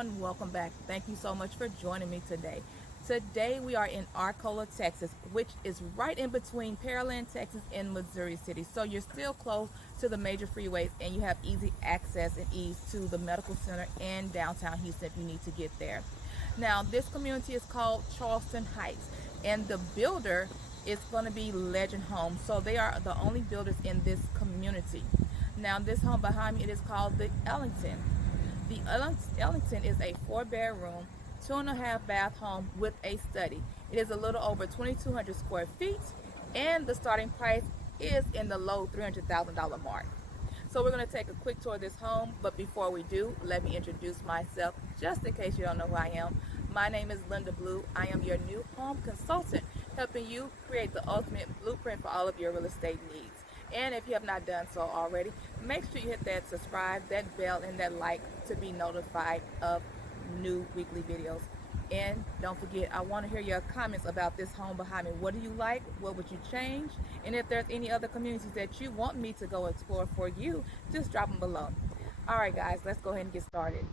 everyone, welcome back. Thank you so much for joining me today. Today we are in Arcola, Texas, which is right in between Pearland, Texas and Missouri City. So you're still close to the major freeways and you have easy access and ease to the medical center and downtown Houston if you need to get there. Now, this community is called Charleston Heights and the builder is going to be Legend Homes. So they are the only builders in this community. Now, this home behind me, it is called the Ellington. The Ellington is a 4 bedroom, 2.5 bath home with a study. It is a little over 2,200 square feet, and the starting price is in the low $300,000 mark. So we're going to take a quick tour of this home, but before we do, let me introduce myself just in case you don't know who I am. My name is Linda Blue. I am your new home consultant, helping you create the ultimate blueprint for all of your real estate needs. And if you have not done so already, make sure you hit that subscribe, that bell, and that like to be notified of new weekly videos. And don't forget, I want to hear your comments about this home behind me. What do you like? What would you change? And if there's any other communities that you want me to go explore for you, just drop them below. All right, guys, let's go ahead and get started.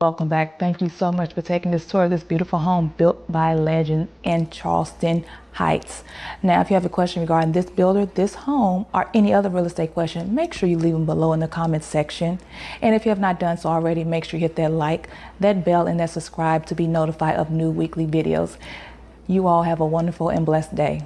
Welcome back. Thank you so much for taking this tour of this beautiful home built by legend in Charleston Heights. Now, if you have a question regarding this builder, this home, or any other real estate question, make sure you leave them below in the comments section. And if you have not done so already, make sure you hit that like, that bell, and that subscribe to be notified of new weekly videos. You all have a wonderful and blessed day.